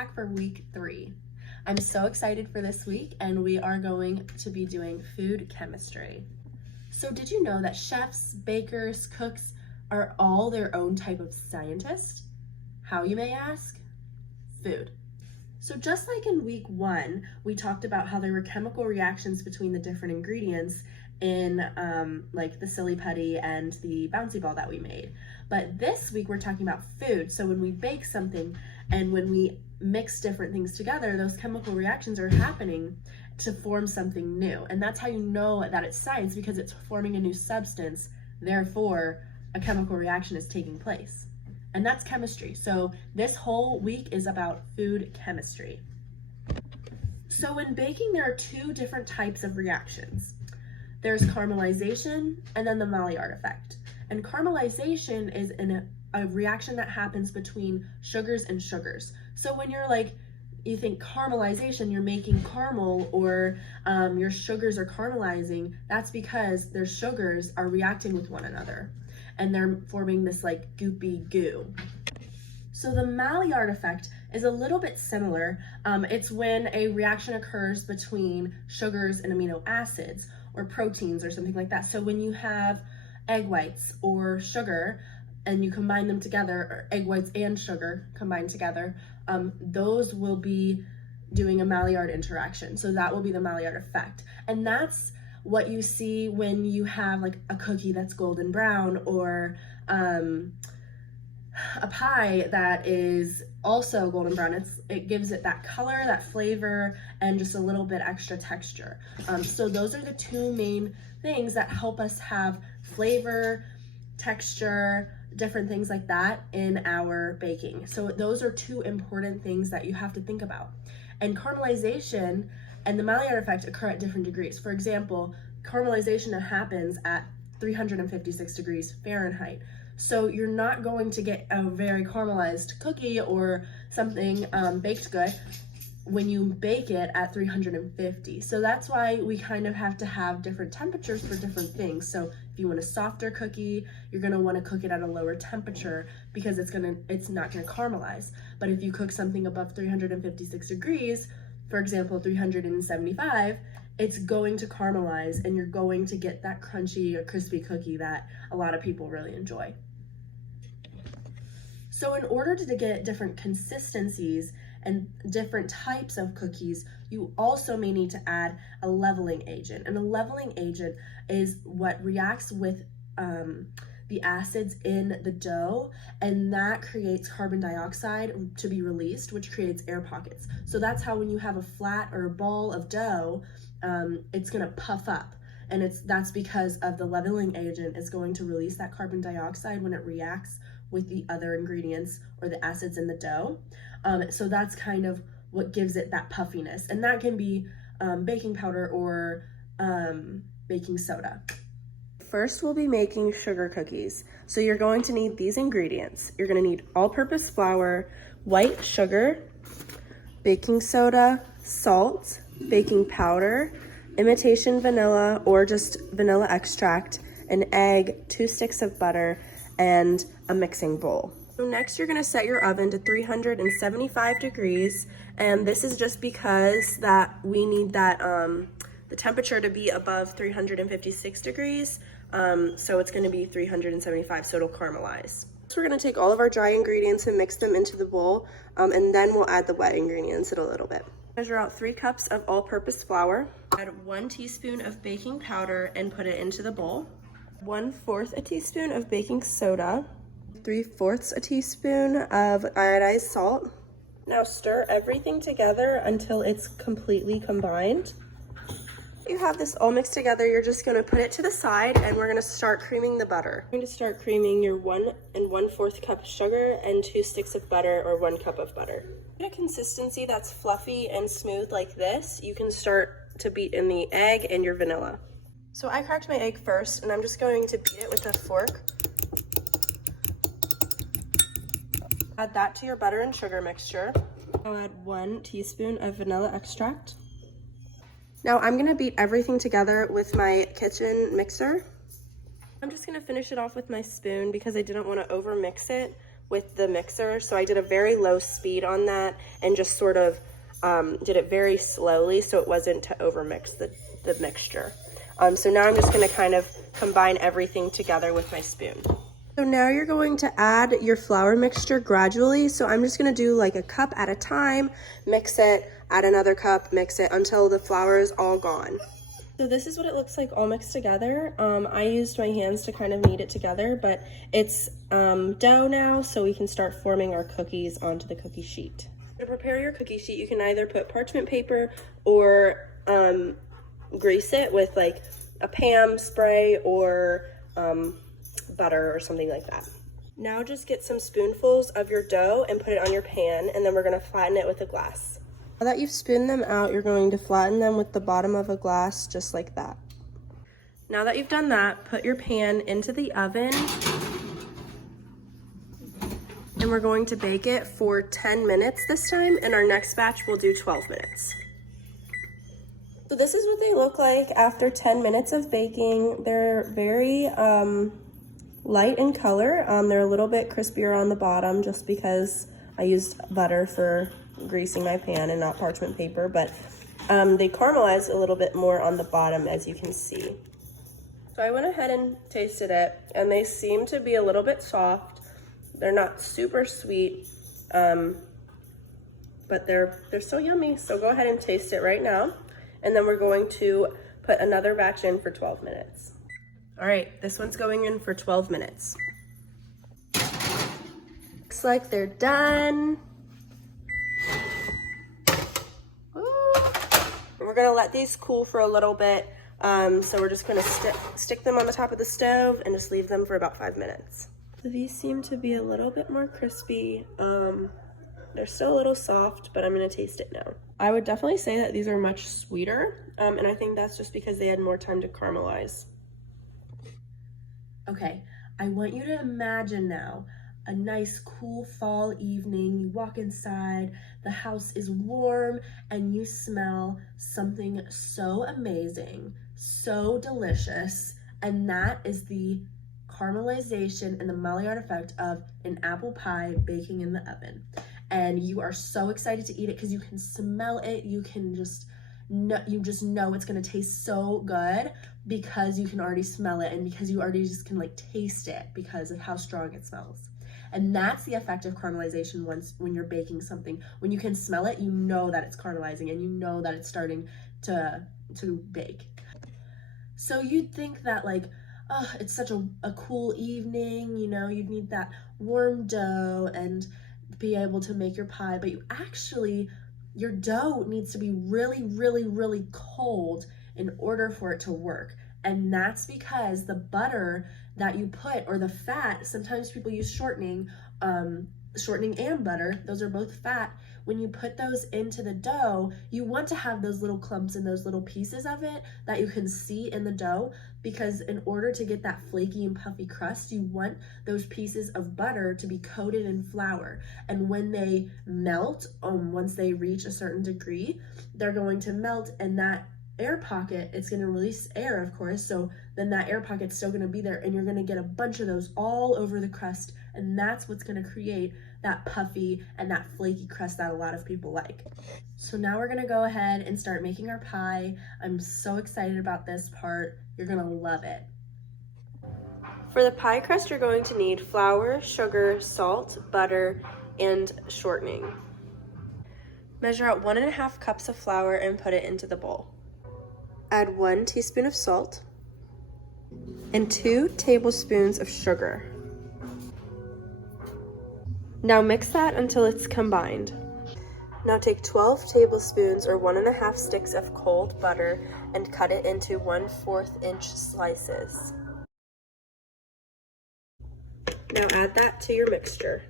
back for week 3. I'm so excited for this week, and we are going to be doing food chemistry. So did you know that chefs, bakers, cooks are all their own type of scientist? How, you may ask? Food. So just like in week 1, we talked about how there were chemical reactions between the different ingredients in like the silly putty and the bouncy ball that we made. But this week we're talking about food. So when we bake something and when we mix different things together, those chemical reactions are happening to form something new. And that's how you know that it's science, because it's forming a new substance. Therefore, a chemical reaction is taking place. And that's chemistry. So this whole week is about food chemistry. So in baking, there are 2 different types of reactions. There's caramelization and then the Maillard effect. And caramelization is a reaction that happens between sugars and sugars. So when you think caramelization, you're making caramel, or your sugars are caramelizing, that's because their sugars are reacting with one another and they're forming this like goopy goo. So the Maillard effect is a little bit similar. It's when a reaction occurs between sugars and amino acids or proteins or something like that. So when you have egg whites or sugar and you combine them together, or egg whites and sugar combined together, those will be doing a Maillard interaction. So that will be the Maillard effect. And that's what you see when you have like a cookie that's golden brown, or a pie that is also golden brown. It gives it that color, that flavor, and just a little bit extra texture. So those are the 2 main things that help us have flavor, texture, different things like that in our baking. So those are 2 important things that you have to think about. And caramelization and the Maillard effect occur at different degrees. For example, caramelization happens at 356 degrees Fahrenheit. So you're not going to get a very caramelized cookie or something baked good when you bake it at 350. So that's why we kind of have to have different temperatures for different things. So if you want a softer cookie, you're gonna wanna cook it at a lower temperature because it's not gonna caramelize. But if you cook something above 356 degrees, for example, 375, it's going to caramelize and you're going to get that crunchy or crispy cookie that a lot of people really enjoy. So in order to get different consistencies and different types of cookies, you also may need to add a leveling agent. And a leveling agent is what reacts with the acids in the dough, and that creates carbon dioxide to be released, which creates air pockets. So that's how when you have a flat or a ball of dough, it's gonna puff up. And that's because of the leveling agent is going to release that carbon dioxide when it reacts with the other ingredients or the acids in the dough. So that's kind of what gives it that puffiness. And that can be baking powder or baking soda. First, we'll be making sugar cookies. So you're going to need these ingredients. You're gonna need all-purpose flour, white sugar, baking soda, salt, baking powder, imitation vanilla or just vanilla extract, an egg, 2 sticks of butter, and a mixing bowl. So next you're gonna set your oven to 375 degrees, and this is just because that we need that the temperature to be above 356 degrees, so it's gonna be 375, so it'll caramelize. So we're gonna take all of our dry ingredients and mix them into the bowl, and then we'll add the wet ingredients in a little bit. Measure out 3 cups of all-purpose flour. Add 1 teaspoon of baking powder and put it into the bowl. 1/4 a teaspoon of baking soda. 3/4 a teaspoon of iodized salt. Now stir everything together until it's completely combined. You have this all mixed together, you're just gonna put it to the side and we're gonna start creaming the butter. You're going to start creaming your 1 1/4 cup of sugar and 2 sticks of butter or 1 cup of butter. Get a consistency that's fluffy and smooth like this, you can start to beat in the egg and your vanilla. So I cracked my egg first and I'm just going to beat it with a fork. Add that to your butter and sugar mixture. I'll add 1 teaspoon of vanilla extract. Now I'm gonna beat everything together with my kitchen mixer. I'm just gonna finish it off with my spoon because I didn't want to over mix it with the mixer. So I did a very low speed on that and just sort of did it very slowly so it wasn't to overmix the mixture. So now I'm just gonna kind of combine everything together with my spoon. So now you're going to add your flour mixture gradually. So I'm just gonna do like a cup at a time, mix it, add another cup, mix it until the flour is all gone. So this is what it looks like all mixed together. I used my hands to kind of knead it together, but it's dough now, so we can start forming our cookies onto the cookie sheet. To prepare your cookie sheet, you can either put parchment paper or grease it with like a Pam spray or butter or something like that. Now just get some spoonfuls of your dough and put it on your pan, and then we're gonna flatten it with a glass. Now that you've spooned them out, you're going to flatten them with the bottom of a glass, just like that. Now that you've done that, put your pan into the oven, and we're going to bake it for 10 minutes this time, and our next batch will do 12 minutes. So this is what they look like after 10 minutes of baking. They're very light in color. They're a little bit crispier on the bottom just because I used butter for greasing my pan and not parchment paper, but they caramelize a little bit more on the bottom, as you can see. So I went ahead and tasted it, and they seem to be a little bit soft. They're not super sweet, but they're still yummy. So go ahead and taste it right now, and then we're going to put another batch in for 12 minutes. All right, this one's going in for 12 minutes. Looks like they're done. We're gonna let these cool for a little bit. So we're just gonna stick them on the top of the stove and just leave them for about 5 minutes. So these seem to be a little bit more crispy. They're still a little soft, but I'm gonna taste it now. I would definitely say that these are much sweeter, and I think that's just because they had more time to caramelize. Okay, I want you to imagine now a nice cool fall evening. You walk inside, the house is warm, and you smell something so amazing, so delicious, and that is the caramelization and the Maillard effect of an apple pie baking in the oven. And you are so excited to eat it because you can smell it. You can just know it's gonna taste so good because you can already smell it, and because you already just can like taste it because of how strong it smells. And that's the effect of caramelization when you're baking something. When you can smell it, you know that it's caramelizing and you know that it's starting to bake. So you'd think that like, oh, it's such a cool evening, you know, you'd need that warm dough and be able to make your pie, but your dough needs to be really, really, really cold in order for it to work. And that's because the butter that you put, or the fat, sometimes people use shortening and butter, those are both fat. When you put those into the dough, you want to have those little clumps and those little pieces of it that you can see in the dough, because in order to get that flaky and puffy crust, you want those pieces of butter to be coated in flour. And when they melt, once they reach a certain degree, they're going to melt, and that air pocket, it's going to release air, of course, so then that air pocket's still going to be there, and you're going to get a bunch of those all over the crust, and that's what's going to create that puffy and that flaky crust that a lot of people like. So now we're going to go ahead and start making our pie. I'm so excited about this part. You're going to love it. For the pie crust, you're going to need flour, sugar, salt, butter, and shortening. Measure out 1.5 cups of flour and put it into the bowl. Add 1 teaspoon of salt and 2 tablespoons of sugar. Now mix that until it's combined. Now take 12 tablespoons or 1.5 sticks of cold butter and cut it into 1/4 inch slices. Now add that to your mixture.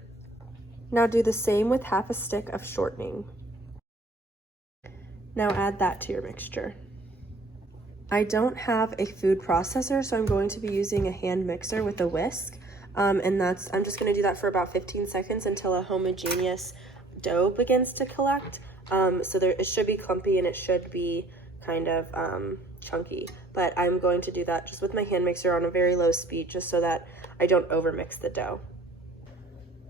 Now do the same with 1/2 stick of shortening. Now add that to your mixture. I don't have a food processor, so I'm going to be using a hand mixer with a whisk. I'm just gonna do that for about 15 seconds until a homogeneous dough begins to collect. It should be clumpy and it should be kind of chunky, but I'm going to do that just with my hand mixer on a very low speed, just so that I don't overmix the dough.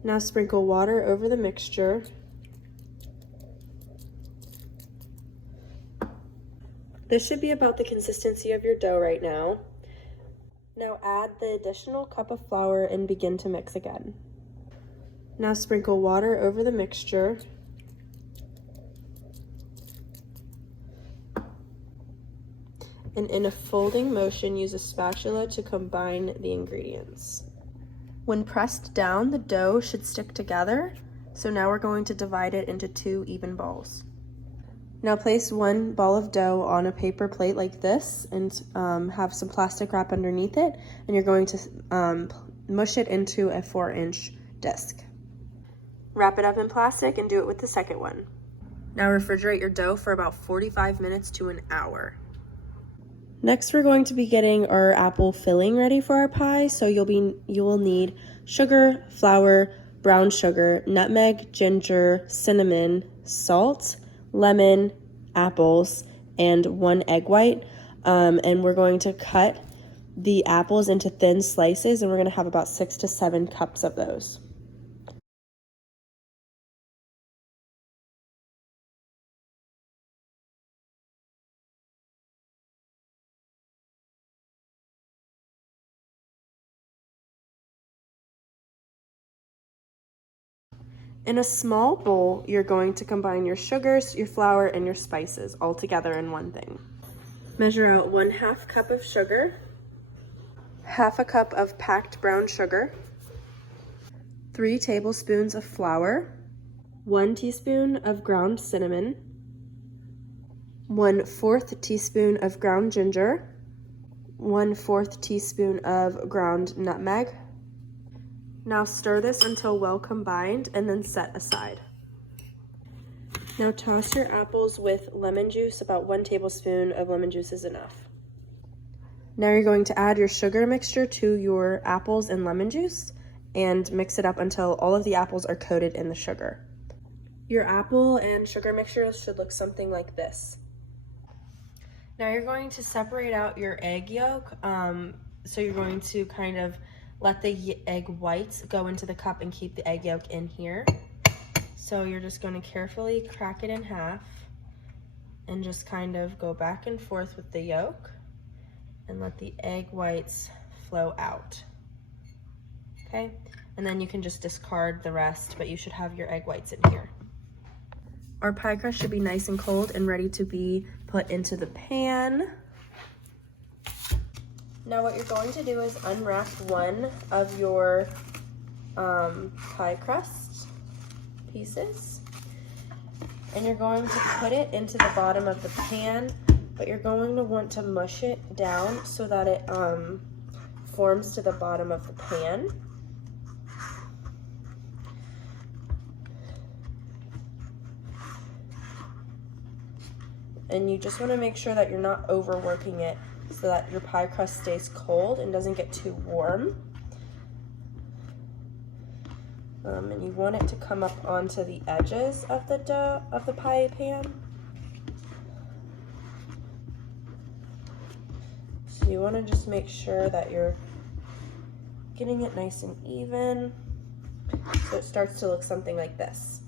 Now sprinkle water over the mixture. This should be about the consistency of your dough right now. Now add the additional cup of flour and begin to mix again. Now sprinkle water over the mixture. And in a folding motion, use a spatula to combine the ingredients. When pressed down, the dough should stick together. So now we're going to divide it into 2 even balls. Now place 1 ball of dough on a paper plate like this and have some plastic wrap underneath it, and you're going to mush it into a 4-inch disc. Wrap it up in plastic and do it with the second one. Now refrigerate your dough for about 45 minutes to an hour. Next, we're going to be getting our apple filling ready for our pie. So you will need sugar, flour, brown sugar, nutmeg, ginger, cinnamon, salt, lemon, apples, and 1 egg white. And we're going to cut the apples into thin slices, and we're going to have about 6 to 7 cups of those. In a small bowl, you're going to combine your sugars, your flour, and your spices all together in one thing. Measure out 1/2 cup of sugar, 1/2 cup of packed brown sugar, 3 tablespoons of flour, 1 teaspoon of ground cinnamon, 1/4 teaspoon of ground ginger, 1/4 teaspoon of ground nutmeg. Now stir this until well combined and then set aside. Now toss your apples with lemon juice. About 1 tablespoon of lemon juice is enough. Now you're going to add your sugar mixture to your apples and lemon juice and mix it up until all of the apples are coated in the sugar. Your apple and sugar mixture should look something like this. Now you're going to separate out your egg yolk. So you're going to kind of let the egg whites go into the cup and keep the egg yolk in here. So you're just going to carefully crack it in half and just kind of go back and forth with the yolk and let the egg whites flow out. Okay, and then you can just discard the rest, but you should have your egg whites in here. Our pie crust should be nice and cold and ready to be put into the pan. Now what you're going to do is unwrap one of your pie crust pieces, and you're going to put it into the bottom of the pan, but you're going to want to mush it down so that it forms to the bottom of the pan. And you just want to make sure that you're not overworking it so that your pie crust stays cold and doesn't get too warm. And you want it to come up onto the edges of the dough of the pie pan. So you want to just make sure that you're getting it nice and even so it starts to look something like this.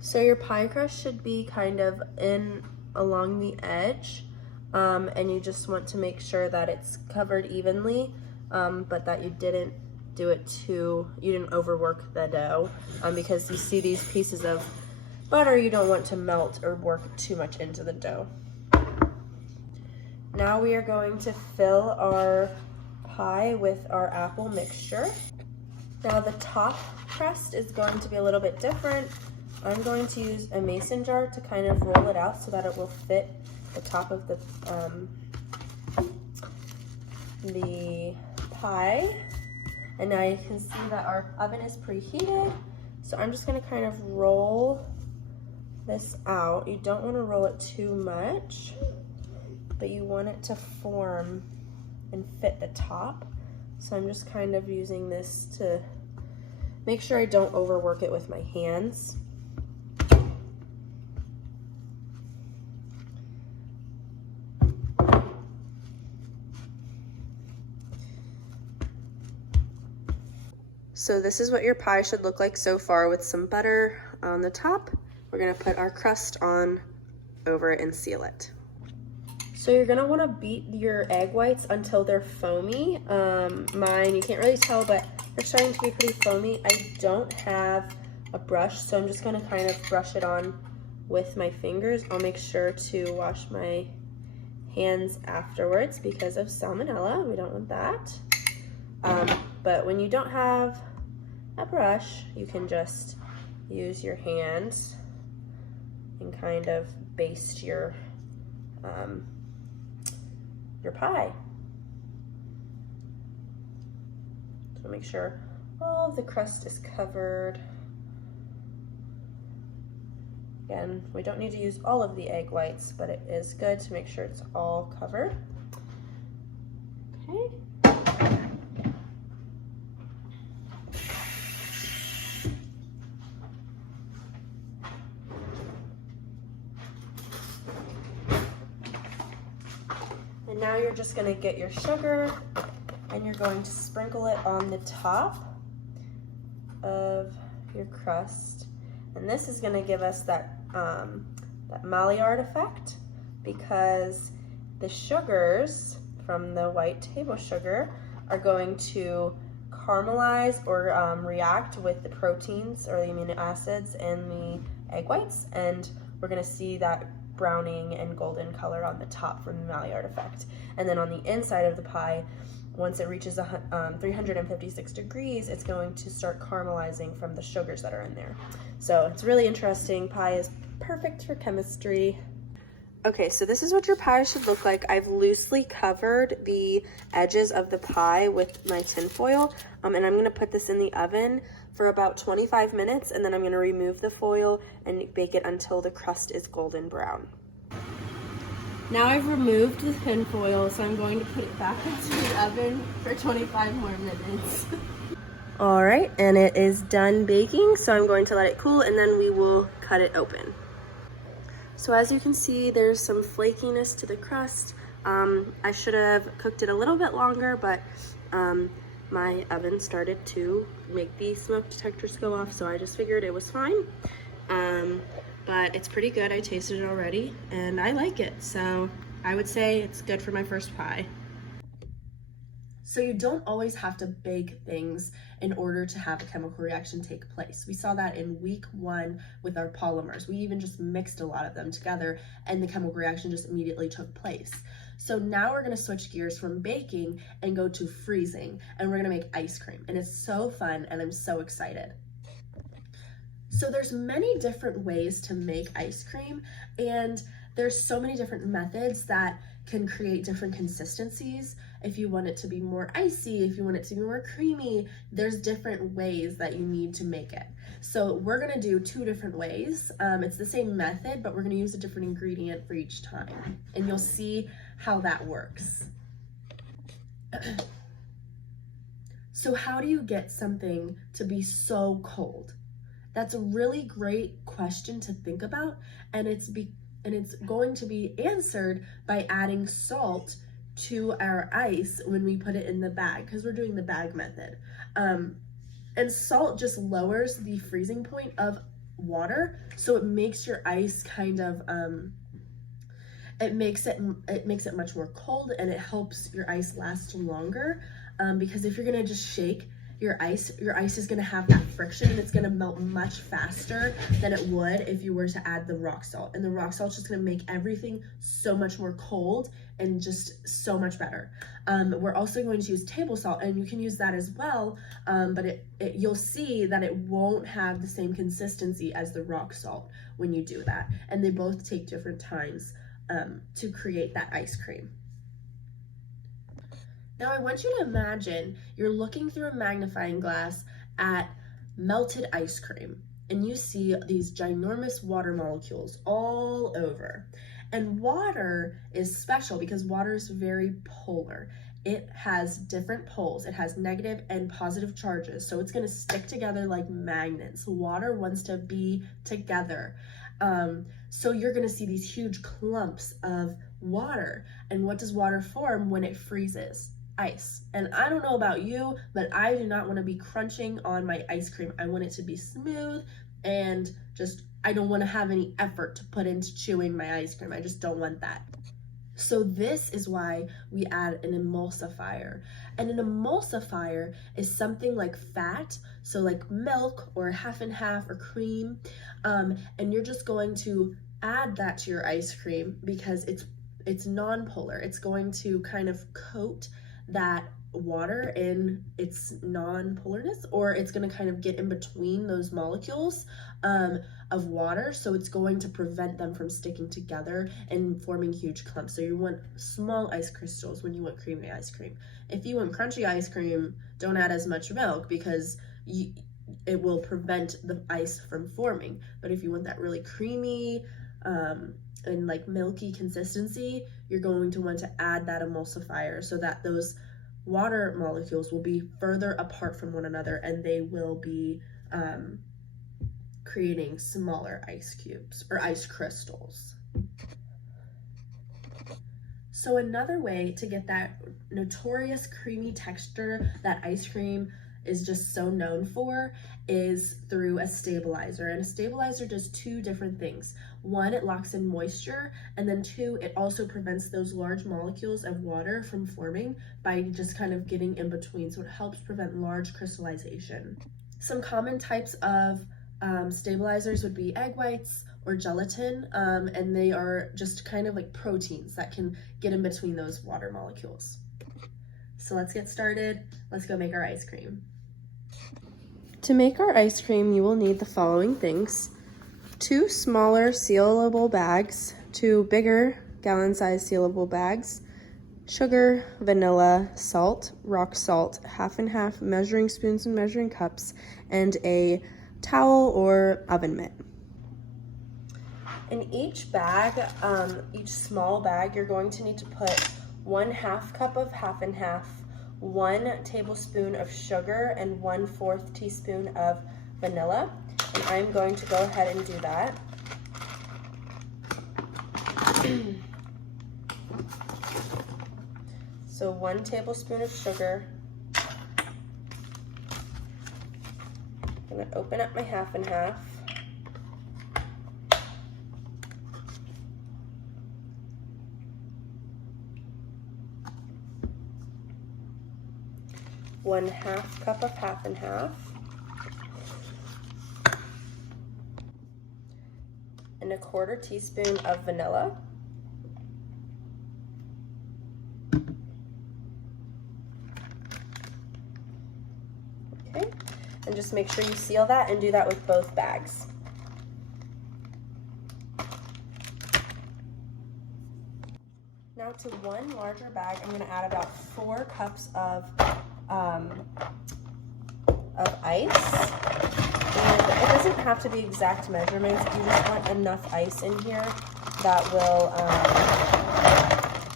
So your pie crust should be kind of in along the edge, and you just want to make sure that it's covered evenly, but that you didn't do it you didn't overwork the dough, because you see these pieces of butter you don't want to melt or work too much into the dough. Now we are going to fill our pie with our apple mixture. Now the top crust is going to be a little bit different. I'm going to use a mason jar to kind of roll it out so that it will fit the top of the pie. And now you can see that our oven is preheated. So I'm just gonna kind of roll this out. You don't wanna roll it too much, but you want it to form and fit the top. So I'm just kind of using this to make sure I don't overwork it with my hands. So this is what your pie should look like so far with some butter on the top. We're gonna put our crust on over it and seal it. So you're gonna wanna beat your egg whites until they're foamy. Mine, you can't really tell, but they're starting to be pretty foamy. I don't have a brush, so I'm just gonna kind of brush it on with my fingers. I'll make sure to wash my hands afterwards because of salmonella. We don't want that. But when you don't have a brush, you can just use your hands and kind of baste your pie. So make sure all of the crust is covered. Again, we don't need to use all of the egg whites, but it is good to make sure it's all covered. Okay. And now you're just gonna get your sugar and you're going to sprinkle it on the top of your crust. And this is gonna give us that Maillard effect because the sugars from the white table sugar are going to caramelize or react with the proteins or the amino acids in the egg whites, and we're gonna see that browning and golden color on the top from the Maillard effect. And then on the inside of the pie, once it reaches 356 degrees, it's going to start caramelizing from the sugars that are in there. So it's really interesting. Pie is perfect for chemistry. Okay, so this is what your pie should look like. I've loosely covered the edges of the pie with my tin foil, and I'm gonna put this in the oven for about 25 minutes, and then I'm gonna remove the foil and bake it until the crust is golden brown. Now I've removed the tin foil, so I'm going to put it back into the oven for 25 more minutes. All right, and it is done baking, so I'm going to let it cool, and then we will cut it open. So as you can see, there's some flakiness to the crust. I should have cooked it a little bit longer, but my oven started to make the smoke detectors go off, so I just figured it was fine. But it's pretty good. I tasted it already, and I like it. So I would say it's good for my first pie. So you don't always have to bake things in order to have a chemical reaction take place. We saw that in week 1 with our polymers. We even just mixed a lot of them together and the chemical reaction just immediately took place. So now we're gonna switch gears from baking and go to freezing, and we're gonna make ice cream. And it's so fun, and I'm so excited. So there's many different ways to make ice cream, and there's so many different methods that can create different consistencies. If you want it to be more icy, if you want it to be more creamy, there's different ways that you need to make it. So we're gonna do 2 different ways. It's the same method, but we're gonna use a different ingredient for each time, and you'll see how that works. So how do you get something to be so cold? That's a really great question to think about, and it's going to be answered by adding salt to our ice when we put it in the bag, because we're doing the bag method. And salt just lowers the freezing point of water, so it makes your ice kind of it makes it much more cold, and it helps your ice last longer, because if you're gonna just shake your ice is gonna have that friction, and it's gonna melt much faster than it would if you were to add the rock salt. And the rock salt's just gonna make everything so much more cold and just so much better. We're also going to use table salt, and you can use that as well, but you'll see that it won't have the same consistency as the rock salt when you do that. And they both take different times to create that ice cream. Now I want you to imagine you're looking through a magnifying glass at melted ice cream, and you see these ginormous water molecules all over. And water is special because water is very polar. It has different poles. It has negative and positive charges, so it's gonna stick together like magnets. Water wants to be together. So you're gonna see these huge clumps of water. And what does water form when it freezes? ice. And I don't know about you, but I do not want to be crunching on my ice cream. I want it to be smooth and just, I don't want to have any effort to put into chewing my ice cream. I just don't want that. So this is why we add an emulsifier. And an emulsifier is something like fat, so like milk or half and half or cream, and you're just going to add that to your ice cream because it's non-polar. It's going to kind of coat that water in its non-polarness, or it's going to kind of get in between those molecules of water, so it's going to prevent them from sticking together and forming huge clumps. So you want small ice crystals when you want creamy ice cream. If you want crunchy ice cream, don't add as much milk because it will prevent the ice from forming. But if you want that really creamy and like milky consistency, you're going to want to add that emulsifier so that those water molecules will be further apart from one another and they will be creating smaller ice cubes or ice crystals. So another way to get that notorious creamy texture that ice cream is just so known for is through a stabilizer. And a stabilizer does two different things. One, it locks in moisture, and then two, it also prevents those large molecules of water from forming by just kind of getting in between. So it helps prevent large crystallization. Some common types of stabilizers would be egg whites or gelatin, and they are just kind of like proteins that can get in between those water molecules. So let's get started. Let's go make our ice cream. To make our ice cream, you will need the following things: 2 smaller sealable bags, 2 bigger gallon-sized sealable bags, sugar, vanilla, salt, rock salt, half and half measuring spoons and measuring cups, and a towel or oven mitt. In each bag, each small bag, you're going to need to put 1/2 cup of half and half, 1 tablespoon of sugar, and 1/4 teaspoon of vanilla. And I'm going to go ahead and do that. So 1 tablespoon of sugar. I'm going to open up my half and half. One half cup of half and half, and 1/4 teaspoon of vanilla. Okay, and just make sure you seal that and do that with both bags. Now to 1 larger bag, I'm going to add about 4 cups of ice, and it doesn't have to be exact measurements. You just want enough ice in here that will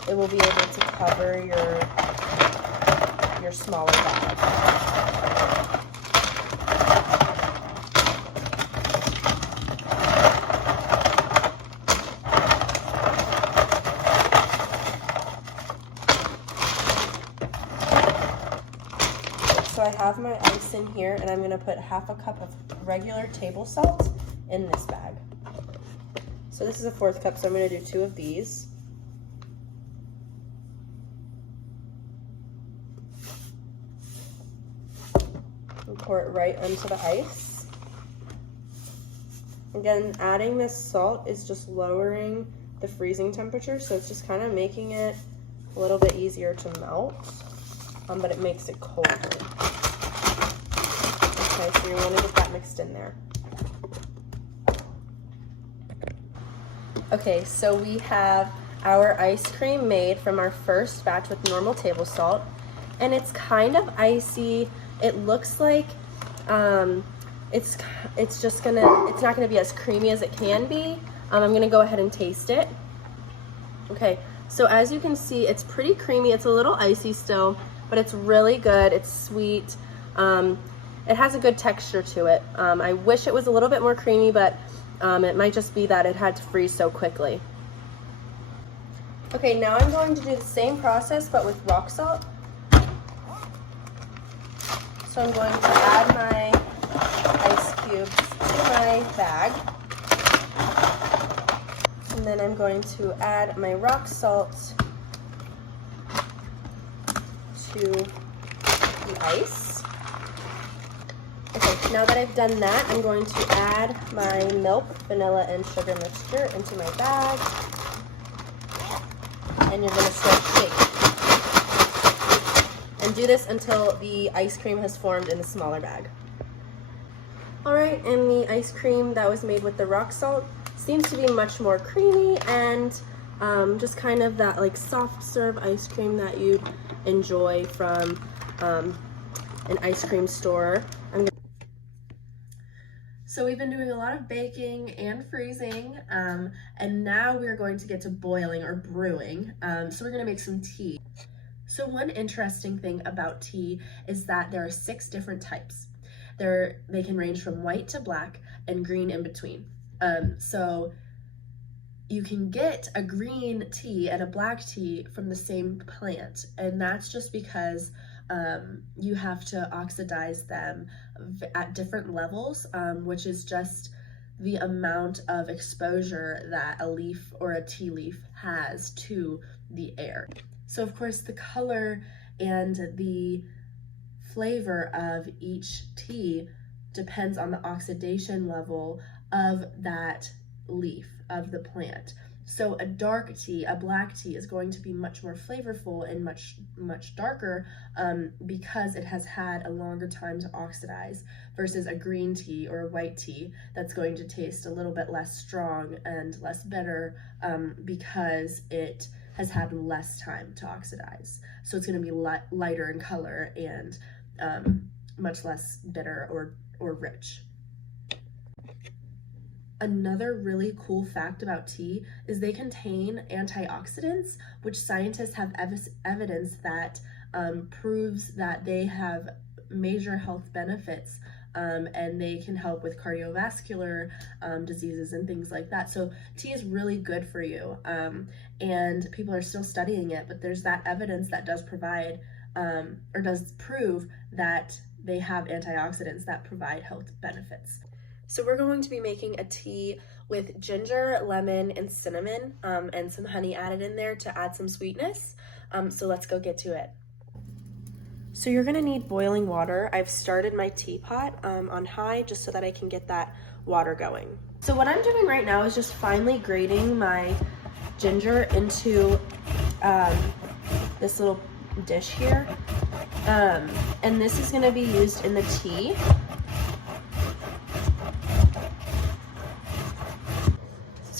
it will be able to cover your smaller bag. So I have my ice in here, and I'm going to put 1/2 cup of regular table salt in this bag. So this is a 1/4 cup, so I'm going to do 2 of these. And pour it right onto the ice. Again, adding this salt is just lowering the freezing temperature, so it's just kind of making it a little bit easier to melt, but it makes it colder. Okay, so you want to get that mixed in there. Okay, so we have our ice cream made from our first batch with normal table salt, and it's kind of icy. It looks like it's not gonna be as creamy as it can be. I'm gonna go ahead and taste it. Okay, so as you can see, it's pretty creamy. It's a little icy still, but it's really good. It's sweet. It has a good texture to it. I wish it was a little bit more creamy, but it might just be that it had to freeze so quickly. Okay, now I'm going to do the same process, but with rock salt. So I'm going to add my ice cubes to my bag. And then I'm going to add my rock salt to the ice. Okay, now that I've done that, I'm going to add my milk, vanilla, and sugar mixture into my bag. And you're going to start shaking. And do this until the ice cream has formed in the smaller bag. All right, and the ice cream that was made with the rock salt seems to be much more creamy and just kind of that like soft serve ice cream that you'd enjoy from an ice cream store. So we've been doing a lot of baking and freezing, and now we're going to get to boiling or brewing. So we're gonna make some tea. So one interesting thing about tea is that there are 6 different types. They can range from white to black and green in between. So you can get a green tea and a black tea from the same plant, and that's just because you have to oxidize them at different levels, which is just the amount of exposure that a leaf or a tea leaf has to the air. So of course the color and the flavor of each tea depends on the oxidation level of that leaf of the plant. So a dark tea, a black tea, is going to be much more flavorful and much darker because it has had a longer time to oxidize, versus a green tea or a white tea that's going to taste a little bit less strong and less bitter because it has had less time to oxidize. So it's going to be lighter in color and much less bitter or rich. Another really cool fact about tea is they contain antioxidants, which scientists have evidence that proves that they have major health benefits, and they can help with cardiovascular diseases and things like that. So tea is really good for you, and people are still studying it, but there's that evidence that does provide or does prove that they have antioxidants that provide health benefits. So we're going to be making a tea with ginger, lemon, and cinnamon, and some honey added in there to add some sweetness. So let's go get to it. So you're gonna need boiling water. I've started my teapot on high just so that I can get that water going. So what I'm doing right now is just finely grating my ginger into this little dish here. And this is gonna be used in the tea.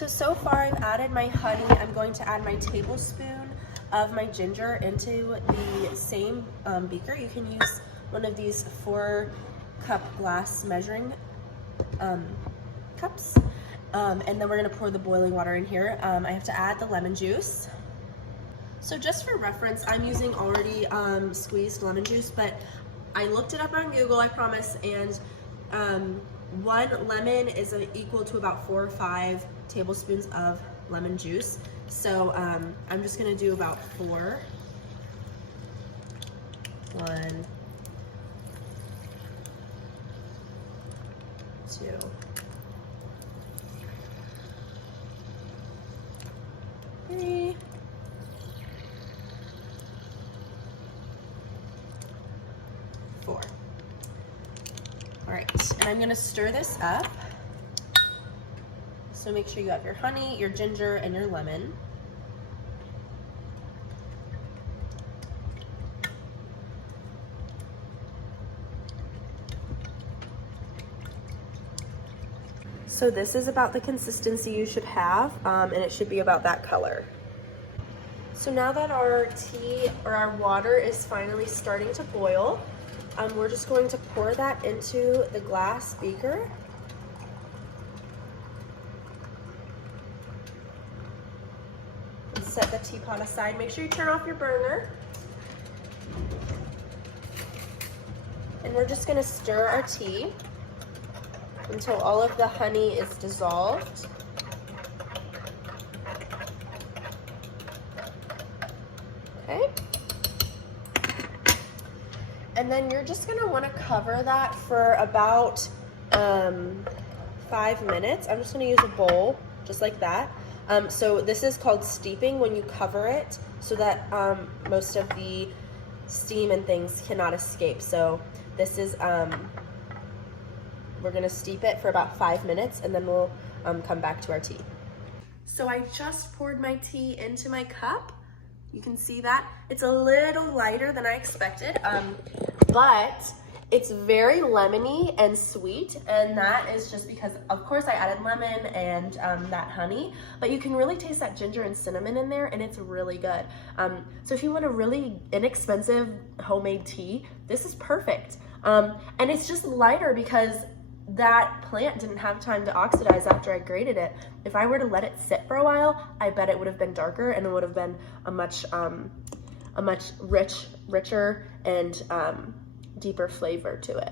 So far I've added my honey. I'm going to add my tablespoon of my ginger into the same beaker. You can use one of these 4-cup glass measuring cups. And then we're gonna pour the boiling water in here. I have to add the lemon juice. So just for reference, I'm using already squeezed lemon juice, but I looked it up on Google, I promise, and 1 lemon is equal to about 4 or 5 tablespoons of lemon juice. So I'm just gonna do about 4. 1, 2, 3, 4. All right, and I'm gonna stir this up. So make sure you have your honey, your ginger, and your lemon. So this is about the consistency you should have, and it should be about that color. So now that our tea or our water is finally starting to boil, we're just going to pour that into the glass beaker. And set the teapot aside. Make sure you turn off your burner. And we're just gonna stir our tea until all of the honey is dissolved. Okay. And then you're just gonna wanna cover that for about 5 minutes. I'm just gonna use a bowl, just like that. So this is called steeping, when you cover it so that most of the steam and things cannot escape. So this is, we're gonna steep it for about 5 minutes, and then we'll come back to our tea. So I just poured my tea into my cup. You can see that. It's a little lighter than I expected, but it's very lemony and sweet, and that is just because, of course, I added lemon and that honey, but you can really taste that ginger and cinnamon in there, and it's really good. So if you want a really inexpensive homemade tea, this is perfect. And it's just lighter because that plant didn't have time to oxidize after I grated it. If I were to let it sit for a while, I bet it would have been darker, and it would have been a much richer and deeper flavor to it.